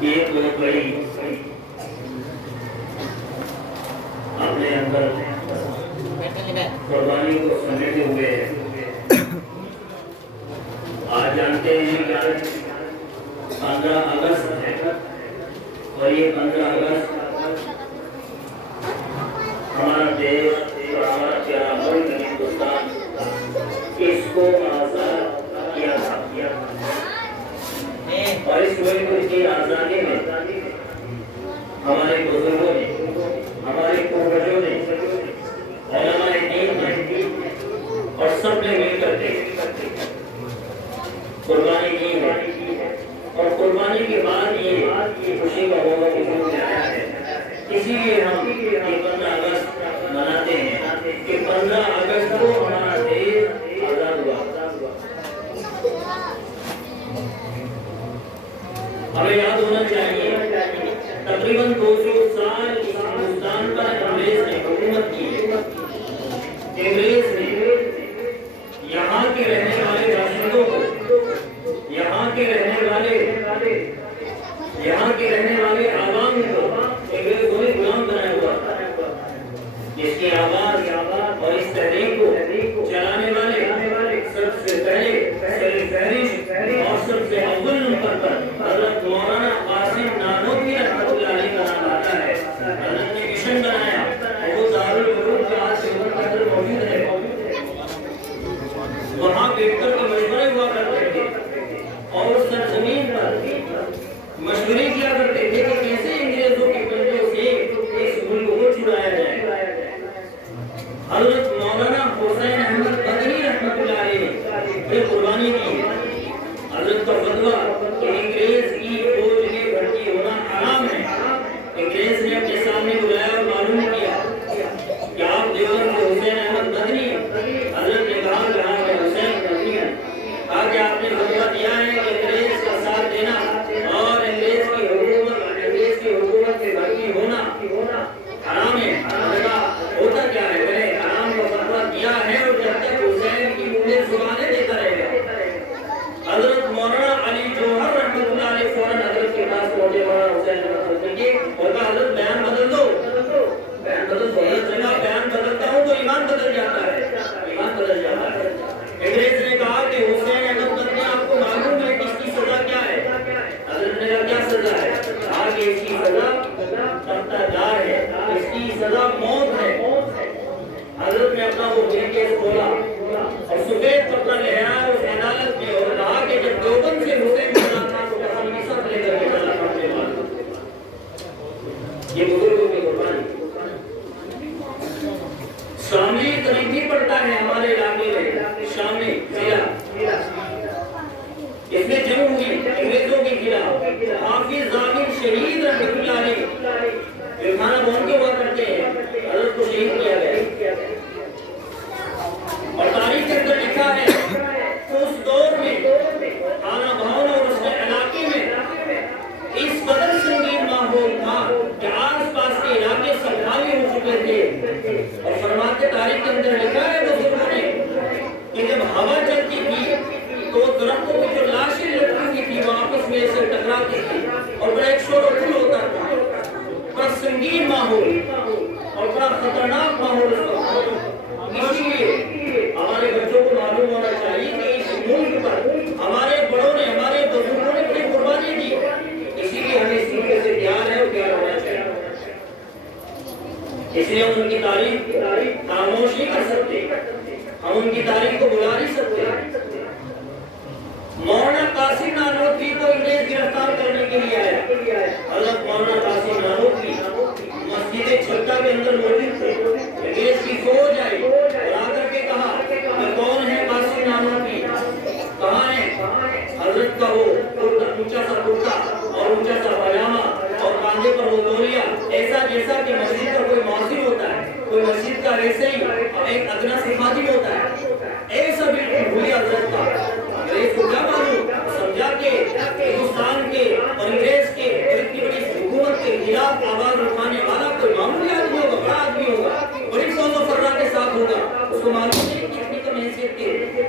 یہ بہت بڑی اپنے اندر قربانی کو سمیٹے ہوئے ہے۔ آج جانتے ہیں کہ 15 اگست ہے اور یہ 15 اگست ہمارا دیش اور ہمارا پیارا ملک ہندوستان اس کو آزاد کیا تھا اور اس ملک کی آزادی میں ہمارے بزرگوں نے، ہمارے پوروجوں نے، علماء دین نے اور سب نے مل کر کے قربانی کی ہے اور قربانی کے بعد یہ خوشی کا موقع وجود میں آیا ہے۔ اسی لیے ہم یہ 15 اگست مناتے ہیں کہ 15 اگست کو ہمارا دیش آزاد ہوا۔ ہمیں یاد ہونا چاہیے تقریباً 200 سال ہندوستان پر انگریز نے حکومت کی ہے۔ انگریز نے یہاں کے رہنے والے باشندوں کو، یہاں کے رہنے والے عوام کو انگریزوں نے غلام بنایا ہوا تھا، جس کی آواز اور اس تحریک کو چلانے والے سب سے پہلے سرفہرست اور سب سے اول نمبر پر حضرت مولانا قاسم نانوتوی رحمۃ اللہ علیہ کا نام آتا ہے۔ حضرت نے مشن بنایا اور وہ دارالعلوم کے آج سے اندر موجود ہے۔ وہاں بیٹھ کر کے مشورے ہوا کرتے تھے اور اس سرزمین پر مشورے کیا کرتے تھے کہ کیسے انگریزوں کے پنجوں سے اس ملک کو چھڑایا جائے۔ حضرت مولانا حسین احمد بدری رحمۃ اللہ علیہ نے قربانی کی۔ حضرت کا فتویٰ کہ انگریز کی فوج میں بھرتی ہونا حرام ہے۔ انگریز نے اپنے سامنے بلایا اور معلوم کیا کہ آپ دیوبند کے حسین احمد بدری۔ حضرت نے کہا کہ ہاں میں حسین بدری ہوں۔ کہا کہ آپ نے فتویٰ دیا ہے کہ انگریز کا ساتھ دینا اور انگریز کی حکومت سے بھرتی ہونا حرام ہے۔ ہوتا کیا ہے؟ میں نے حرام کا فتویٰ دیا ہے اور جب تک حسین کی مجھے زبانیں دیتا رہے گا۔ حضرت مولانا علی جوہر رحمۃ اللہ علیہ فوراً حضرت کے پاس پہنچے، مولانا حسین رحمۃ کے اور کہا حضرت بیان بدل دو، بیان بدل دو۔ حضرت نے کہا بیان بدلتا ہوں تو ایمان بدل جاتا ہے، ایمان بدل جاتا ہے۔ انگریز نے کہا کہ حسین احمد بدری آپ کو معلوم ہے کہ اس کی سزا کیا ہے؟ حضرت نے کہا کیا سزا ہے؟ کہا کہ اس کی سزا تختہ دار ہے، اس کی سزا موت ہے۔ حضرت نے اپنا وہ کیس کھولا اور سفید کپڑا لہرایا اس عدالت میں اور کہا کہ جب دیوبند سے حسین بنا تھا تو قسم کی سب لے کر کے چلا پڑتے والے۔ یہ بزرگوں کی قربانی۔ شاملی قریبی پڑتا ہے ہمارے علاقے میں، شاملی ضلع، اس میں جنگ ہوئی انگریزوں کے خلاف۔ حافظ ظاہر شہید رحمۃ اللہ علیہ جو کھانا بون کے ہوا کرتے ہیں، حضرت کو شہید کیا گیا اور تاریخ کے اندر لکھا ہے کہ اس دور میں خانہ بھون اور اس کے علاقے میں اس قدر سنگین ماحول تھا کہ آس پاس کے علاقے سب خالی ہو چکے تھے۔ اور فرماتے تاریخ کے اندر لکھا ہے بزرگوں نے کہ جب ہوا چلتی تھی تو درختوں کی جو لاشیں لٹکی تھی وہ آپس میں سے ٹکراتی تھی اور بڑا ایک شور و غل ہوتا تھا۔ بڑا سنگین ماحول اور بڑا خطرناک ماحول اس وقت۔ اسی لیے ہمارے بچوں کو معلوم ہونا چاہیے کہ اس ملک پر ہمارے بڑوں نے، ہمارے بزرگوں نے بڑی قربانی دی، اسی لیے ہمیں اس طریقے سے تیار ہے اور تیار ہونا چاہیے۔ اس لیے ہم ان کی تاریخ خاموش نہیں کر سکتے، ہم ان کی تاریخ کو بلا نہیں سکتے۔ مولانا قاسم نانوتوی کو انگریز گرفتار کرنے کے لیے آیا۔ حضرت مولانا قاسم نانوتوی مسجد چھلکا کے اندر موجود تھے۔ انگریز کی فوج آئی اور آ کر کے کہا کہ کون ہے قاسم نانوتوی؟